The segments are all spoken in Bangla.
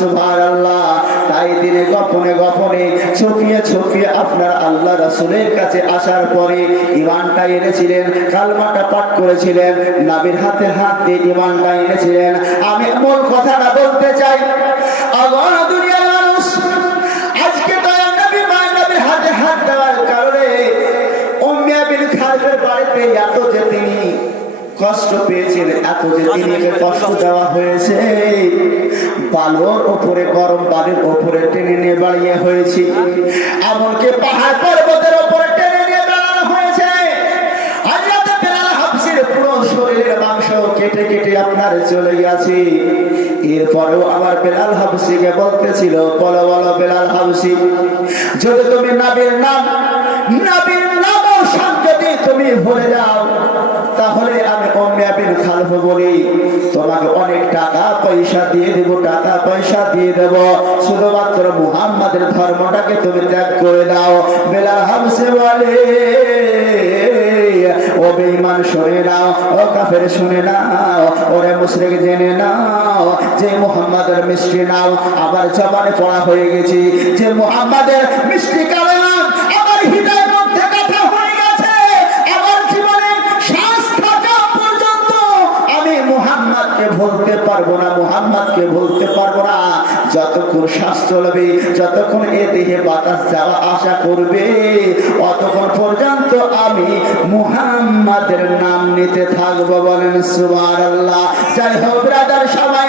সুভার আল্লাহ তাই তিনি গোপনে গোপনে ছুপিয়ে ছুপিয়ে আপনার আল্লাহ রাসূলের কাছে আসার পরে ইমানটা এনেছিলেন কালমাটা পাঠ করেছিলেন নাবির হাতে হাত দিয়ে ইমানটা এনেছিলেন। আমি মূল কথাটা বলতে চাই আগর দুনিয়ার মানুষ আজকে দয়াল নবী মায়ের নবীর হাতে হাত দেওয়ার কারণে উম্মিয়া বিন খালিদের বাড়িতে এত যে তিনি কষ্ট পেয়েছেন এত যে তিনিকে কষ্ট দেওয়া হয়েছে বালুর ওপরে, গরম বালির ওপরে টেনে নিয়ে বাড়িয়ে হয়েছে। এমনকি পাহাড় পর্বতের ওপরে টেনে নিয়ে দাঁড়ানো হয়েছে। পুরো শরীরের মাংস কেটে কেটে চলে এরপরেও আমার বলো বলো যদি তুমি নাবির নাম নাবির নাম যদি তুমি ভুলে যাও, তাহলে আমি অম্মিয়া খালফ বলি। তোমাকে অনেক টাকা পয়সা দিয়ে দেব, টাকা পয়সা দিয়ে দেব। শুধুমাত্র মুহাম্মাদের ধর্মটাকে তুমি ত্যাগ করে দাও। বেলাল হামসে বলে, ও বেঈমান, শুনে নাও। ও কাফের, শুনে নাও। ওরে মুশরিক, জেনে নাও। যে মুহাম্মাদের মিষ্টি নাও আবার জবানে পড়া হয়ে গেছি। যে মুহাম্মাদের মিষ্টি কালাম আমার হৃদয়ের পারব না, মোহাম্মদকে বলতে পারব না। যতক্ষণ শ্বাস চলবে যতক্ষণ এ দেহে বাতাস যাওয়া আশা করবে, অতক্ষণ পর্যন্ত আমি মুহাম্মাদের নাম নিতে থাকব বলেন সুবহানাল্লাহ। যাই হোক, ব্রাদার, সবাই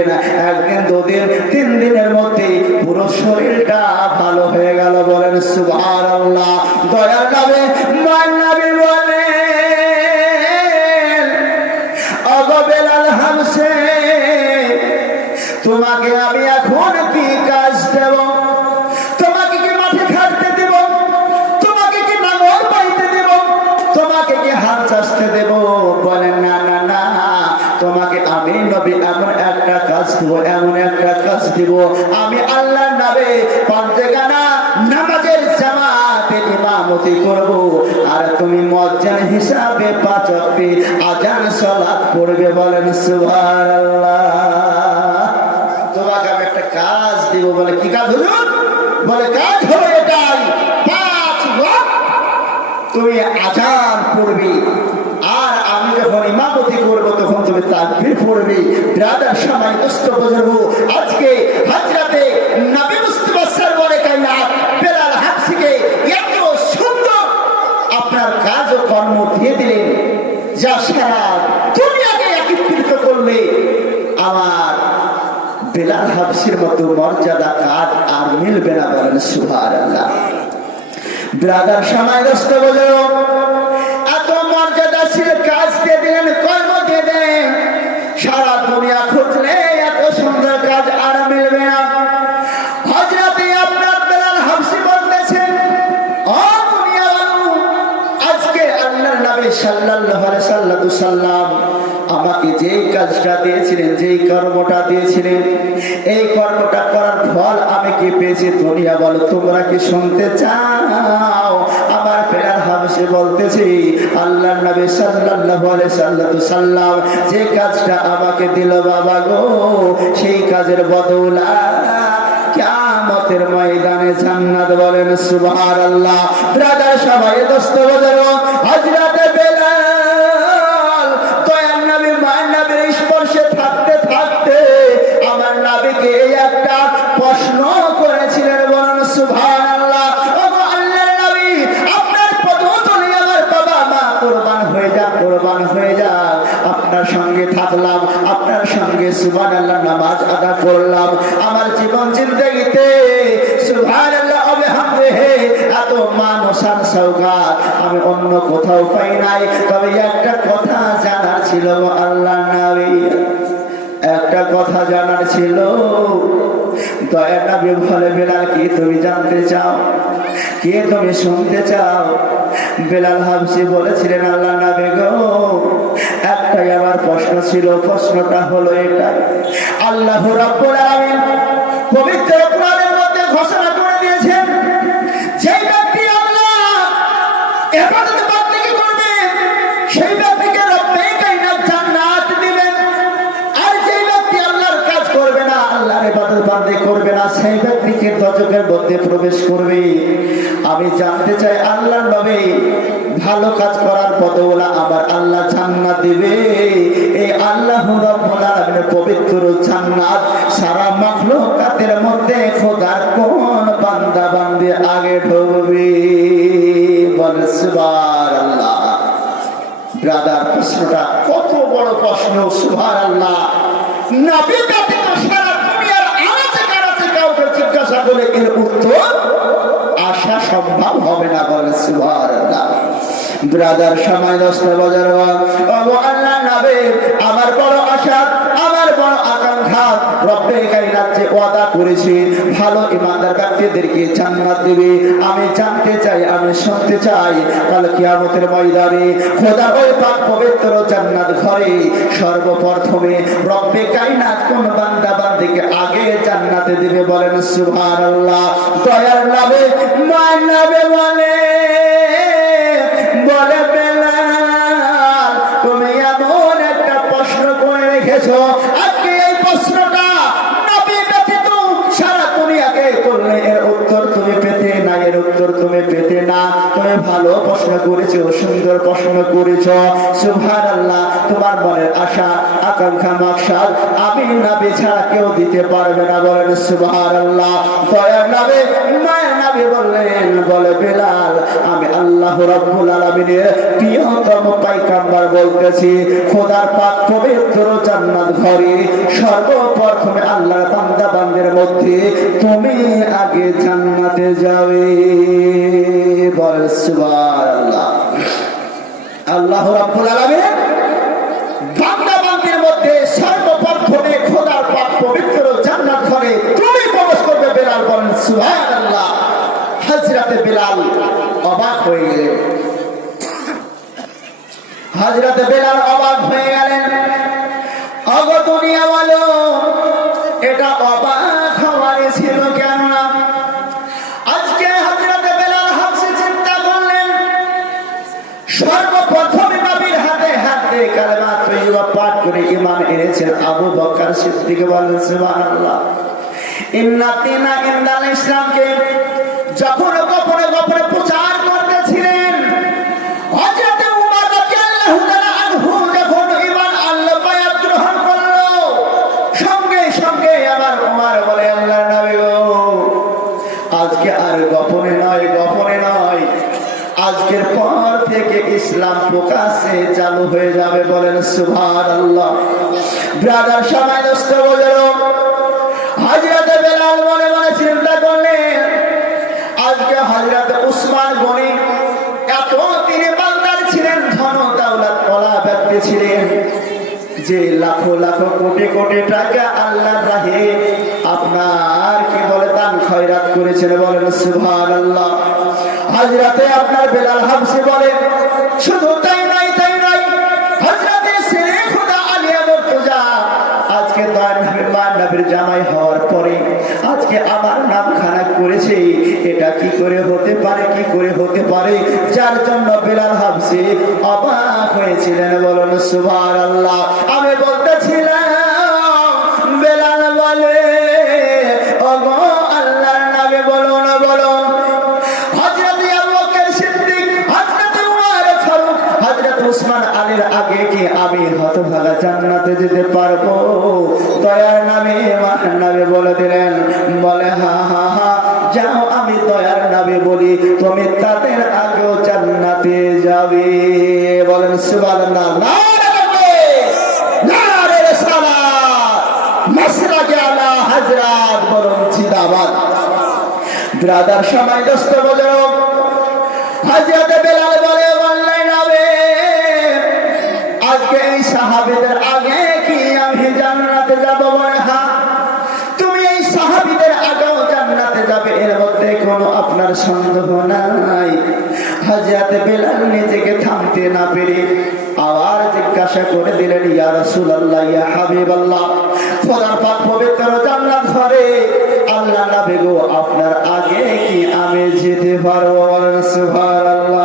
তোমাকে আমি এখন কি কাজ দেব? তোমাকে কি মাঠে খাটতে দেব? তোমাকে কি নাঙল পাইতে দেব? তোমাকে কি হাল চাষতে দেব? বলেন, না না না। তোমাকে আমি নবী এমন একটা কাজ দিব, এমন একটা কাজ দিব। আমি আল্লাহ নবে পান্তেগানা নামাজের জামাতে ইমামতি করব। আর তুমি মজ্জান হিসাবে পাঁচ ওয়াক্তে আজান সালাত পড়বে, বলেন সুবহানাল্লাহ। বলে, কি কাজ হলো বলে, কাজ হলো এটাই, পাঁচ তুমি আজান পড়বে। আর আমি যখন ইমামতি করব, তখন তুমি তাকবীর পড়বে। ব্রাদার সময় দুষ্ট বোঝাবো আজকে হাজরাতে নবী মুস্তাফা সাল্লাল্লাহু আলাইহি বেলাল হাফসিকে এত সুন্দর আপনার কাজ ও কর্ম দিয়ে দিলেন যা সারা দুনিয়াকে একত্রিত করলে আমার হাফসির মতো মর্যাদা কাজ আর মিলবে না বলেন, সুবহানাল্লাহ। ব্রাদার সময় দোস্ত বলল, এত মর্যাদা ছিল, কাজ দিয়ে দিলেন, কর্ম দিয়ে দেন সারা দুনিয়া খুঁজলে এত সুন্দর কাজ আর মিলবে না। আমাকে যেই কাজটা দিয়েছিলেন, যেই কর্মটা দিয়েছিলেন এই কর্মটা করার ফল আমি কি পেয়েছি দুনিয়া? বলো, তোমরা কি শুনতে চাও? আমার ফেরার হাবসে বলতেছি, আল্লাহর নবী সাল্লাল্লাহু আলাইহি সাল্লাতু সাল্লাম যে কাজটা আমাকে দিল বাবা গো, সেই কাজের বদৌলা কিয়ামতের ময়দানে জান্নাত বলেন সুবহানাল্লাহ। ব্রাদার সবাই দোস্ত বলেন হযরতে জীবন জিন্দাইতে সুবহানাল্লাহ হবে হামদে হে, এত মানুষ আমি অন্য কোথাও পাই নাই। তবে একটা কথা জানার ছিল আল্লাহ নবী, একটা কথা জানার ছিল, দয়া নবী বলে, বেলাল, কি তুমি জানতে চাও? কে তুমি শুনতে চাও? বেলাল হাবসি বলেছিলেন আল্লাহ নবী গো, একটাই আমার প্রশ্ন ছিল, প্রশ্নটা হলো এটা। আল্লাহ রাব্বুল পবিত্র কোরআনের মধ্যে ঘোষণা করে দিয়েছেন, যে ব্যক্তি আল্লাহ ইবাদত বান্দেগি করবে, সেই ব্যক্তিকে রব্বে কায়নাত জান্নাত দিবেন। আর যে ব্যক্তি আল্লাহর কাজ করবে না, আল্লাহর ইবাদত বান্দে করবে না, সেই ব্যক্তিকে দজকের মধ্যে প্রবেশ করবে। আমি জানতে চাই আল্লাহর নবী, ভালো কাজ করার বদলা আবার আল্লাহ জান্নাত দিবে। এই আল্লাহ রাব্বুল আলামিনের পবিত্র জান্নাত সারা মাখলুকাতের মধ্যে খোদার কোন বান্দা বান্দে আগে ঢুকবে। বল সুবহানাল্লাহ। ব্রাদার, প্রশ্নটা কত বড় প্রশ্ন সুভার আল্লাহ নবী ব্যতীত সারা দুনিয়ার আনাচে কাউকে জিজ্ঞাসা করে এর উত্তর? আসা সম্ভব হবে না বলে ব্রাদার, সময় দশটা বাজার আমার বড় আশা, আমার বড় আকাঙ্ক্ষা ওয়াদা ভালো জান্নাত দেবে। আমি জানতে চাই, আমি শুনতে চাই, কাল কিয়ামতের ময়দানে খোদা ওই পাক পবিত্র জান্নাত ঘরে সর্বপ্রথমে রব্বে কাইনাত কোন বান্দা বান্দিকে আগে জান্নাতে দিবে বলেন সুবহানাল্লাহ। দয়ার নামে মায়ের বলে বলে তুমি এমন একটা প্রশ্ন করে রেখেছো। আজকে এই প্রশ্নটা নবী না, এর সুন্দর প্রশ্ন করেছ। সুভার তোমার মনের আশা, আকাঙ্ক্ষা, মাকসাদ আমি নাবি ছাড়া কেউ দিতে পারবে না বলেন সুভার আল্লাহ দয়ার নাবে মায়ের নাবি বললেন, বলে বেলাল, আমি আল্লাহ রব্বুল আলমিনের প্রিয়তম পাইকাম্বার বলতেছি, খোদার পাক পবিত্র জান্নাত ঘরে সর্বপ্রথমে আল্লাহর বান্দা বান্দের মধ্যে তুমি আগে জান্নাতে যাবে। বল সুবহানাল্লাহ। আল্লাহ রাব্বুল আলামিন বান্দা বান্দির মধ্যে সর্বপ্রথমে খোদার পাক পবিত্র জান্নাত ঘরে তুমি প্রবেশ করবে, বেলাল বলেন হযরতে বেলাল অবাক হয়ে গেলেন। হযরতে বেলাল অবাক হয়ে গেলেন। অগ দুনিয়া বলো এটা অবাক ছিল আজকে চিন্তা সর্বপ্রথমে হাতে পাঠ করে ইমান আবু বকর সিদ্দিক বলেন, সুবহানাল্লাহ। ইন্না তিনা ইন্দাল ইসলামকে তিনি যে লাখো লাখো কোটি কোটি টাকা আল্লাহ রাহে আপনার, কি বলে, দান খয়রাত করেছেন বলেন সুভান আল্লাহ আপনার বেলাল হাবসি বলেন, শুধু তাই নাই পারে যার জন্য বেলাল হাবসি অবাক হয়েছিলেন। বলুন সুভার আলীর আগে কি আমি হতভাগা জান্নাতে যেতে পারব? দয়ার নামে মার নামে বলে দিলেন, বলে, হা হা হা, যাও, আমি দয়ার নামে বলি, তুমি তাদের আগেও জান্নাতে যাবে। বলেন বরং জিন্দাবাদ ব্রাদার সময় দোস্ত, বলো হাজরাতে বেলাল বলে সাহাবীদের আগে কি আমি জান্নাতে যাব হ্যাঁ তুমি এই সাহাবীদের আগেও জান্নাতে যাবে, এর মধ্যে কোনো আপনার সন্দেহ নাই। হাজরাতে বেলাল নিজেকে থামতে না পেরে আবার জিজ্ঞাসা করে দিলেন, ইয়া ইয়া হাবিবাল্লাহ খোদার পাক পবিত্র জান্নাত ঘরে আল্লাহ নবী গো আপনার আগে কি আমি যেতে পারব সুবহানাল্লাহ?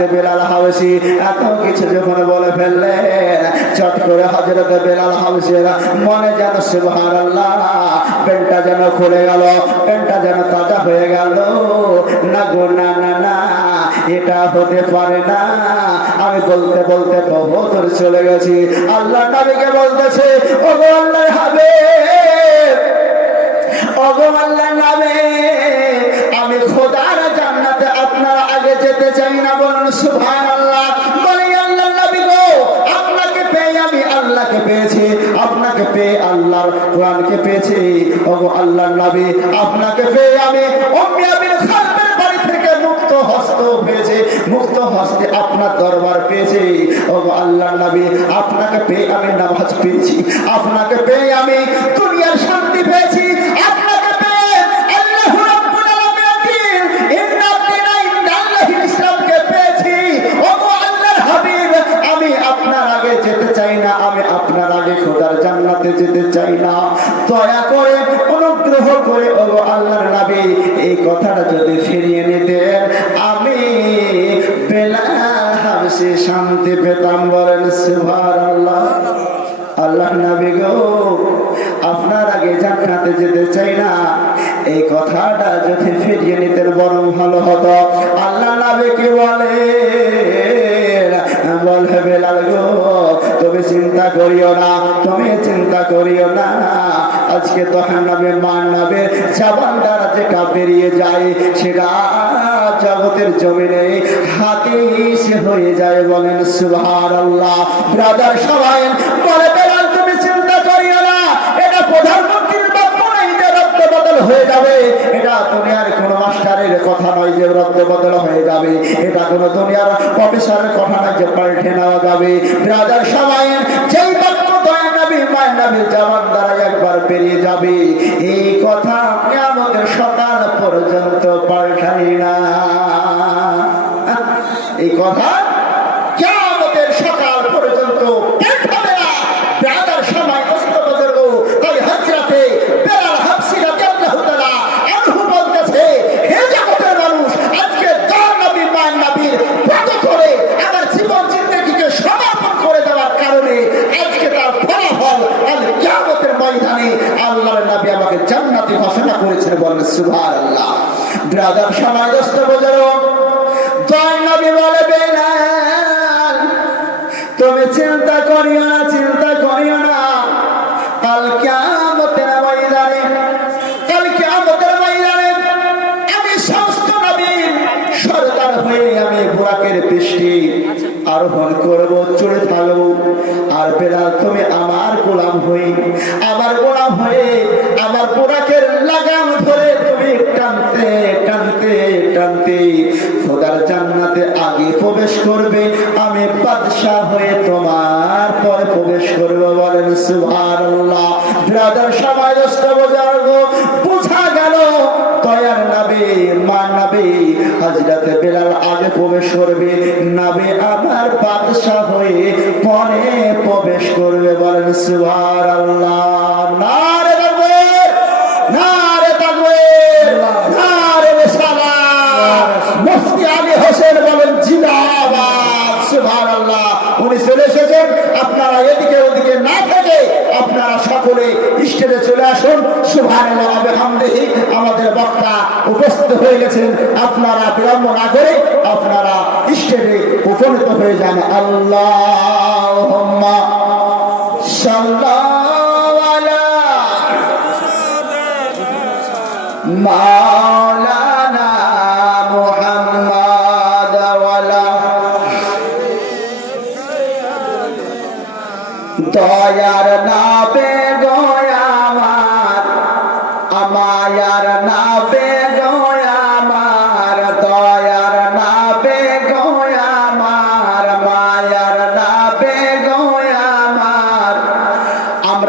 হাজরাতে বেলাল হাউসি এত কিছু যখন বলে ফেললেন, চট করে বেলাল মনে যেন আল্লাহ পেনটা যেন খুলে গেল, পেনটা যেন তাজা হয়ে গেল। না গো, না না না, এটা হতে পারে না। আমি বলতে বলতে দূর চলে গেছি। আল্লাহ নবীকে বলতেছে ও আল্লাহ হবে ওগো আল্লাহর নামে, আমি খোদার জান্নাতে আপনার আগে যেতে চাই। মুক্ত আপনার দরবার আপনাকে আমি আপনাকে পেয়ে আমি দুনিয়ার শান্তি পেয়েছি। জান্নাতে যেতে চাই না। দয়া করে অনুগ্রহ করে ওগো আল্লাহর নবী, এই কথাটা যদি ফিরিয়ে নিতেন, আমি হাবসে শান্তি পেতাম বলেন সুবহানাল্লাহ। আল্লাহ নবী গো, আপনার আগে জান্নাতে যেতে চাই না। এই কথাটা যদি ফিরিয়ে নিতেন বরং ভালো হতো। আল্লাহ নবী কি বলে? আজকে তখন নবে মান নবে জাবান দ্বারা যেটা বেরিয়ে যায়, সেটা জগতের জমিনে হাদিস হয়ে যায় বলেন সুবহান আল্লাহ ব্রাদার সবাই, বলে তুমি চিন্তা করিও না, এটা প্রধানমন্ত্রীর রক্ত বদল হয়ে যাবে। এটা দুনিয়ার কোনো মাস্টারের কথা নয় যে রক্ত বদল হয়ে যাবে। এটা কোনো কথা যে পাল্টে নেওয়া যাবে। ব্রাদার সবাই জামান বেরিয়ে যাবে। এই কথা আমাদের সকাল পর্যন্ত পাল্টাই না। এই কথা কেমতের সকাল পর্যন্ত পাল্টাবে না ব্রাদার সময় অস্ত বদল তাই হাজরাতে বেলাল হাফসি রাদিয়াল্লাহু তাআলা আনহু বলতেছে হে জগতের মানুষ আজকে দয়ার নবী মায়ের নবীর পদ করে আমার জীবন জিন্দগিকে সমাপন করে দেওয়ার কারণে আজকে তার ফলাফল আল কিয়ামতের ময়দানে আল্লাহর নবী আমাকে জান্নাতি ঘোষণা করেছেন বলেন সুবহানাল্লাহ। ব্রাদার সমাজস্থ দোস্ত হাজরাতে বেলাল উপনীত হয়ে যান আল্লাহুম্মা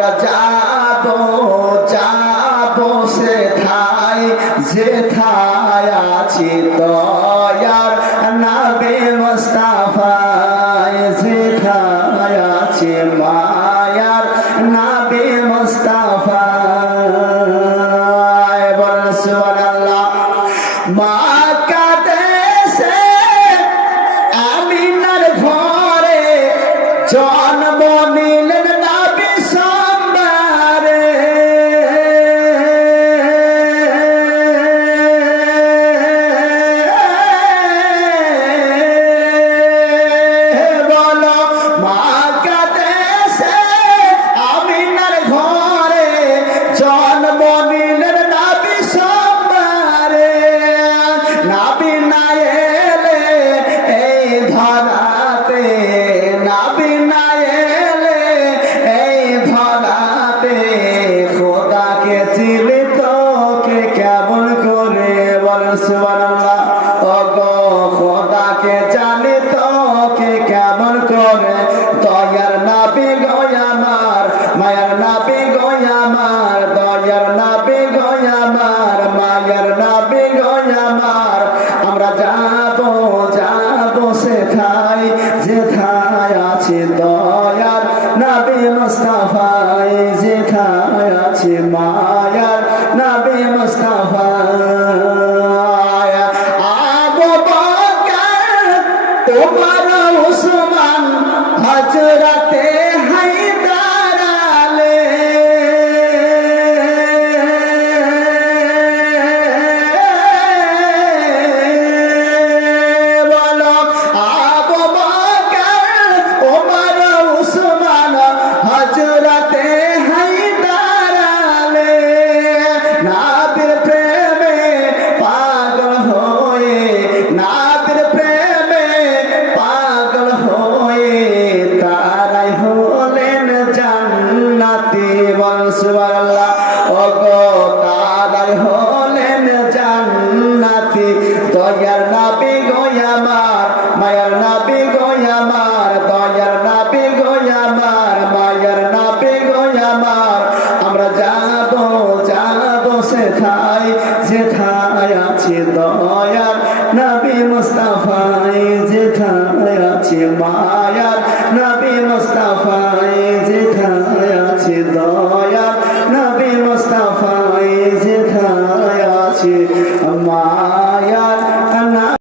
আমরা যাব যাব সে থাই যে থাই আছি তো